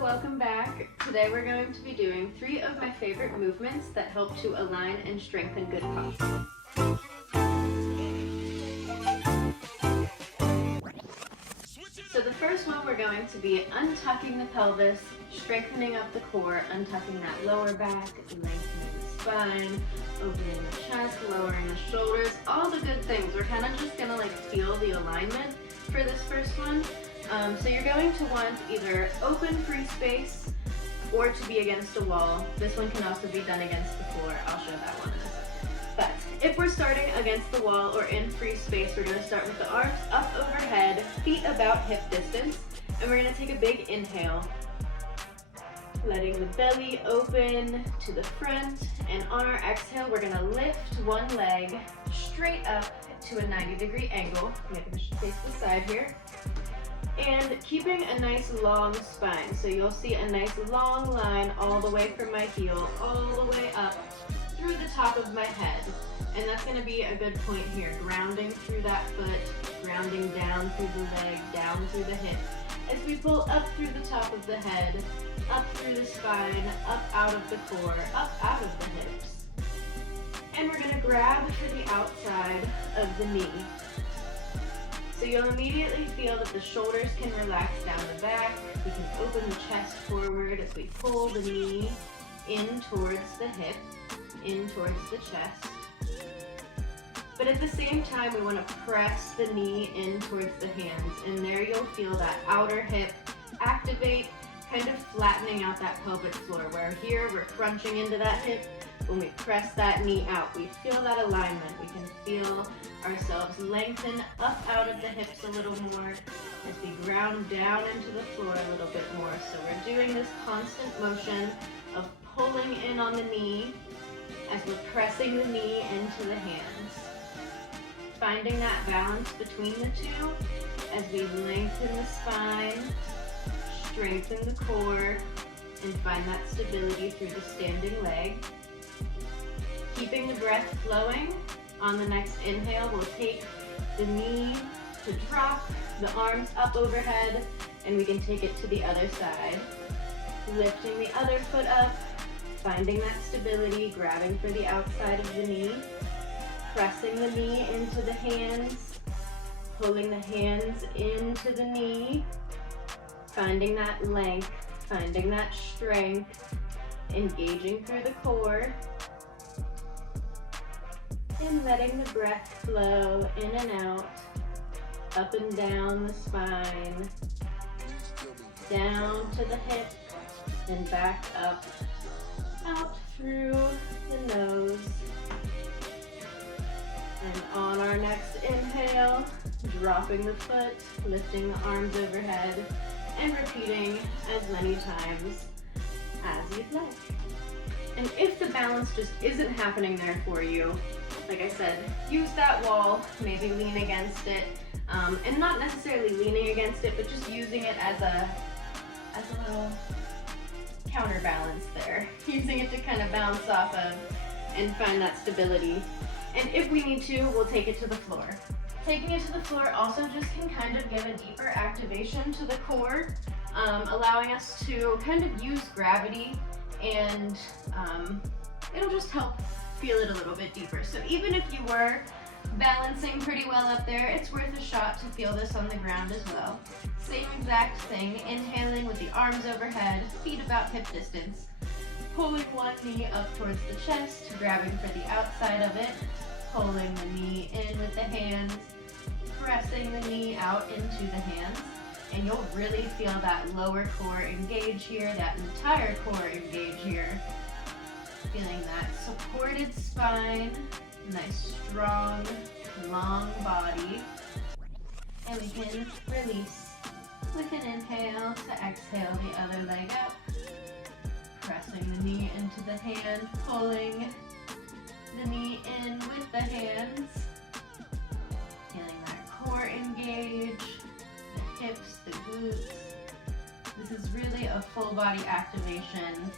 welcome back. Today we're going to be doing 3 of my favorite movements that help to align and strengthen good posture. So the first one, we're going to be untucking the pelvis, strengthening up the core, untucking that lower back, lengthening the spine, opening the chest, lowering the shoulders, all the good things. We're kind of just gonna feel the alignment for this first one. So you're going to want either open free space or to be against a wall. This one can also be done against the floor. I'll show that one in a second. But if we're starting against the wall or in free space, we're going to start with the arms up overhead, feet about hip distance, and we're going to take a big inhale, letting the belly open to the front, and on our exhale, we're going to lift one leg straight up to a 90-degree angle. Maybe we should face the side here. And keeping a nice long spine. So you'll see a nice long line all the way from my heel, all the way up through the top of my head. And that's going to be a good point here. Grounding through that foot, grounding down through the leg, down through the hip. As we pull up through the top of the head, up through the spine, up out of the core, up out of the hips. And we're going to grab for the outside of the knee. So you'll immediately feel that the shoulders can relax down the back. We can open the chest forward as we pull the knee in towards the hip, in towards the chest. But at the same time, we want to press the knee in towards the hands. And there you'll feel that outer hip activate, kind of flattening out that pelvic floor. Where here we're crunching into that hip. When we press that knee out, we feel that alignment. We can feel ourselves lengthen up out of the hips a little more as we ground down into the floor a little bit more. So we're doing this constant motion of pulling in on the knee as we're pressing the knee into the hands. Finding that balance between the two as we lengthen the spine, strengthen the core, and find that stability through the standing leg. Keeping the breath flowing. On the next inhale, we'll take the knee to drop, the arms up overhead, and we can take it to the other side. Lifting the other foot up, finding that stability, grabbing for the outside of the knee, pressing the knee into the hands, pulling the hands into the knee, finding that length, finding that strength, engaging through the core, and letting the breath flow in and out, up and down the spine, down to the hip, and back up, out through the nose. And on our next inhale, dropping the foot, lifting the arms overhead, and repeating as many times as you'd like. And if the balance just isn't happening there for you, like I said, use that wall, maybe lean against it, and not necessarily leaning against it, but just using it as a little counterbalance there. Using it to kind of bounce off of and find that stability. And if we need to, we'll take it to the floor. Taking it to the floor also just can kind of give a deeper activation to the core, allowing us to kind of use gravity, and it'll just help feel it a little bit deeper. So even if you were balancing pretty well up there, it's worth a shot to feel this on the ground as well. Same exact thing, inhaling with the arms overhead, feet about hip distance, pulling one knee up towards the chest, grabbing for the outside of it, pulling the knee in with the hands, pressing the knee out into the hands, and you'll really feel that lower core engage here, that entire core engage here. Feeling that supported spine, nice, strong, long body. And we can release with an inhale to exhale the other leg up. Pressing the knee into the hand, pulling the knee in with the hands. Feeling that core engage, the hips, the glutes. This is really a full body activation.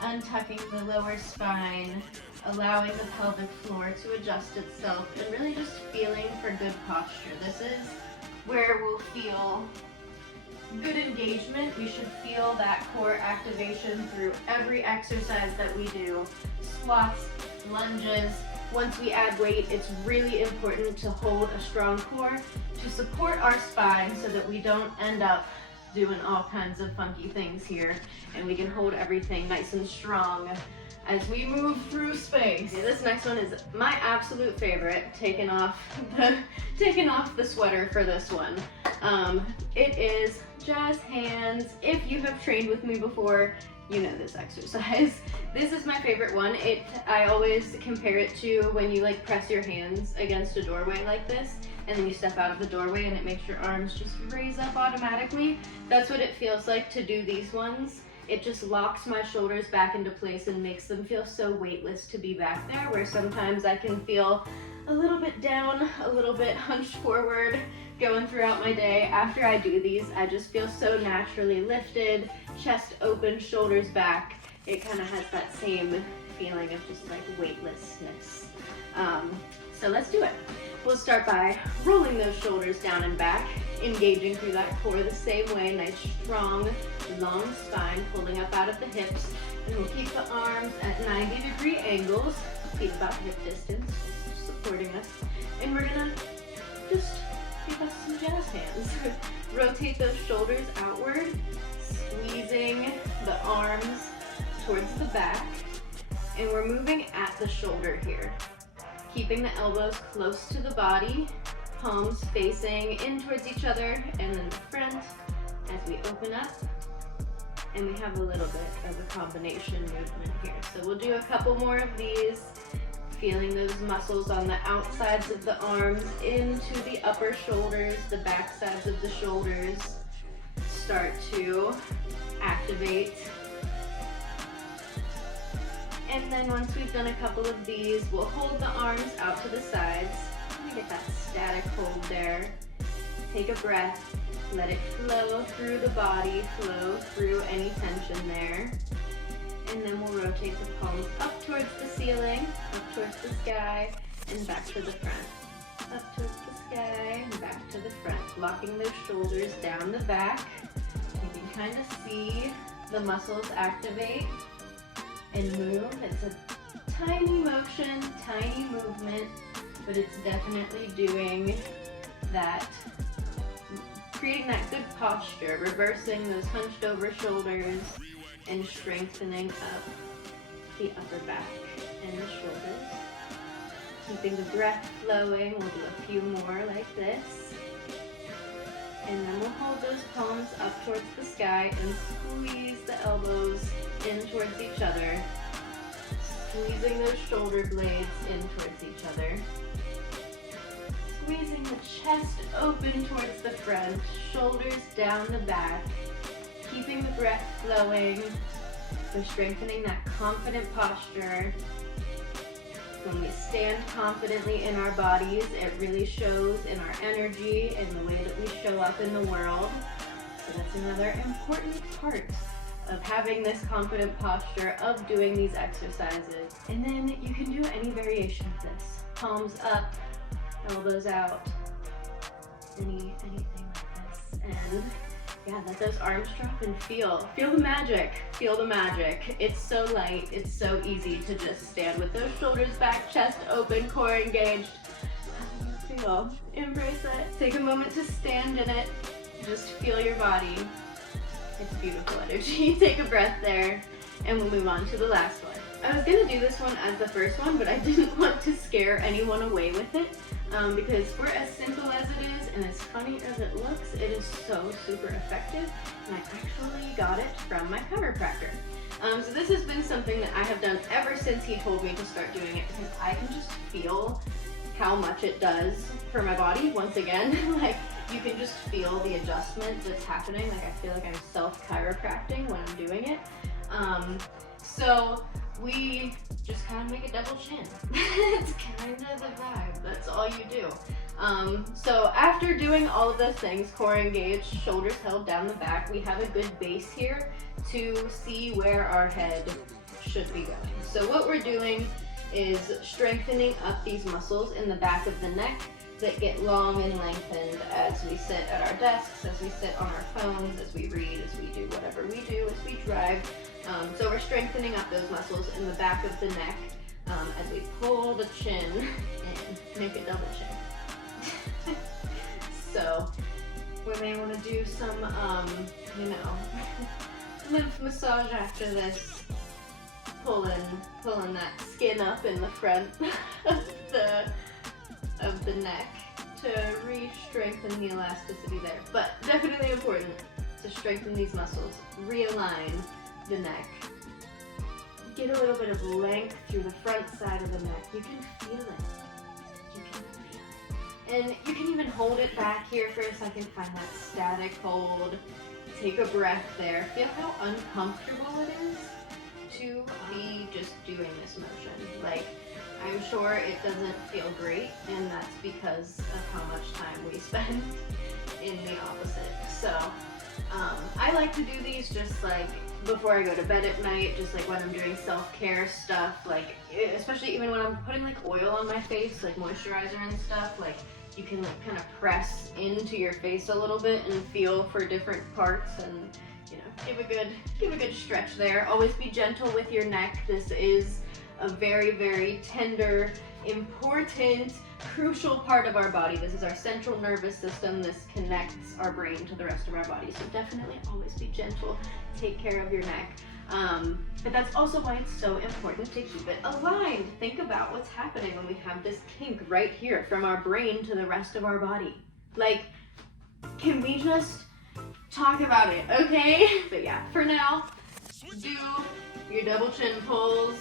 Untucking the lower spine, allowing the pelvic floor to adjust itself, and really just feeling for good posture. This is where we'll feel good engagement. We should feel that core activation through every exercise that we do. Squats, lunges. Once we add weight, it's really important to hold a strong core to support our spine so that we don't end up doing all kinds of funky things here, and we can hold everything nice and strong as we move through space. Okay, this next one is my absolute favorite, taking off the sweater for this one. It is jazz hands. If you have trained with me before, you know this exercise. This is my favorite one. I always compare it to when you like press your hands against a doorway like this, and then you step out of the doorway and it makes your arms just raise up automatically. That's what it feels like to do these ones. It just locks my shoulders back into place and makes them feel so weightless to be back there, where sometimes I can feel a little bit down, a little bit hunched forward going throughout my day. After I do these, I just feel so naturally lifted, chest open, shoulders back. It kind of has that same feeling of just like weightlessness. So let's do it. We'll start by rolling those shoulders down and back, engaging through that core the same way, nice strong, long spine, pulling up out of the hips. And we'll keep the arms at 90-degree angles, feet about hip distance, supporting us. And we're gonna just give us some jazz hands. Rotate those shoulders outward, squeezing the arms towards the back. And we're moving at the shoulder here. Keeping the elbows close to the body, palms facing in towards each other, and then the front as we open up. And we have a little bit of a combination movement here. So we'll do a couple more of these, feeling those muscles on the outsides of the arms into the upper shoulders, the back sides of the shoulders start to activate. And then once we've done a couple of these, we'll hold the arms out to the sides. Get that static hold there. Take a breath, let it flow through the body, flow through any tension there. And then we'll rotate the palms up towards the ceiling, up towards the sky, and back to the front. Up towards the sky and back to the front. Locking those shoulders down the back. You can kind of see the muscles activate and move. It's a tiny motion, tiny movement, but it's definitely doing that, creating that good posture, reversing those hunched over shoulders and strengthening up the upper back and the shoulders. Keeping the breath flowing, we'll do a few more like this. And then we'll hold those palms up towards the sky and squeeze the elbows in towards each other. Squeezing those shoulder blades in towards each other. Squeezing the chest open towards the front, shoulders down the back. Keeping the breath flowing. We're strengthening that confident posture. When we stand confidently in our bodies, it really shows in our energy and the way that we show up in the world. So that's another important part of having this confident posture, of doing these exercises. And then you can do any variation of this. Palms up, elbows out, anything like this. And yeah, let those arms drop and feel the magic, feel the magic. It's so light, it's so easy to just stand with those shoulders back, chest open, core engaged. How do you feel? Embrace it. Take a moment to stand in it. Just feel your body. It's beautiful energy. Take a breath there, and we'll move on to the last one. I was gonna do this one as the first one, but I didn't want to scare anyone away with it. Because for as simple as it is and as funny as it looks, it is so super effective, and I actually got it from my chiropractor. So this has been something that I have done ever since he told me to start doing it, because I can just feel how much it does for my body. Once again, like, you can just feel the adjustment that's happening. Like, I feel like I'm self-chiropracting when I'm doing it. So we just kind of make a double chin. It's kind of the vibe. That's all you do. So after doing all of those things, core engaged, shoulders held down the back, we have a good base here to see where our head should be going. So what we're doing is strengthening up these muscles in the back of the neck that get long and lengthened as we sit at our desks, as we sit on our phones, as we read, as we do whatever we do, as we drive. So we're strengthening up those muscles in the back of the neck as we pull the chin and make a double chin. So we may want to do some, you know, lymph massage after this, pulling that skin up in the front of the neck to re-strengthen the elasticity there. But definitely important to strengthen these muscles, realign the neck, get a little bit of length through the front side of the neck. You can feel it. You can feel it. And you can even hold it back here for a second, find that static hold. Take a breath there. Feel how uncomfortable it is to be just doing this motion. Like, I'm sure it doesn't feel great, and that's because of how much time we spend in the opposite. So I like to do these just like before I go to bed at night, just like when I'm doing self-care stuff, like especially even when I'm putting like oil on my face, like moisturizer and stuff, like you can like kind of press into your face a little bit and feel for different parts, and you know, give a good stretch there. Always be gentle with your neck. This is a very, very tender, important, crucial part of our body. This is our central nervous system. This connects our brain to the rest of our body. So definitely always be gentle. Take care of your neck. But that's also why it's so important to keep it aligned. Think about what's happening when we have this kink right here from our brain to the rest of our body. Like, can we just talk about it, okay? But yeah, for now, do your double chin pulls.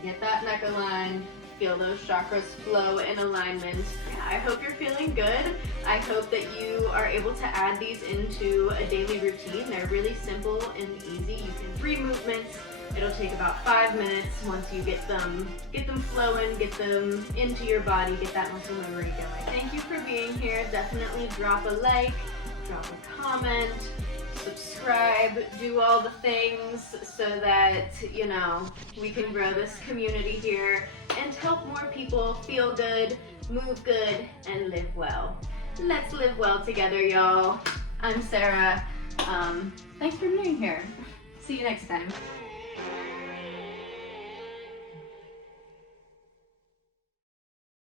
Get that neck aligned, feel those chakras flow in alignment. Yeah, I hope you're feeling good. I hope that you are able to add these into a daily routine. They're really simple and easy. You can 3 movements. It'll take about 5 minutes once you get them flowing, get them into your body, get that muscle memory going. Thank you for being here. Definitely drop a like, drop a comment, subscribe, do all the things so that, you know, we can grow this community here and help more people feel good, move good, and live well. Let's live well together, y'all. I'm Sarah. Thanks for being here. See you next time.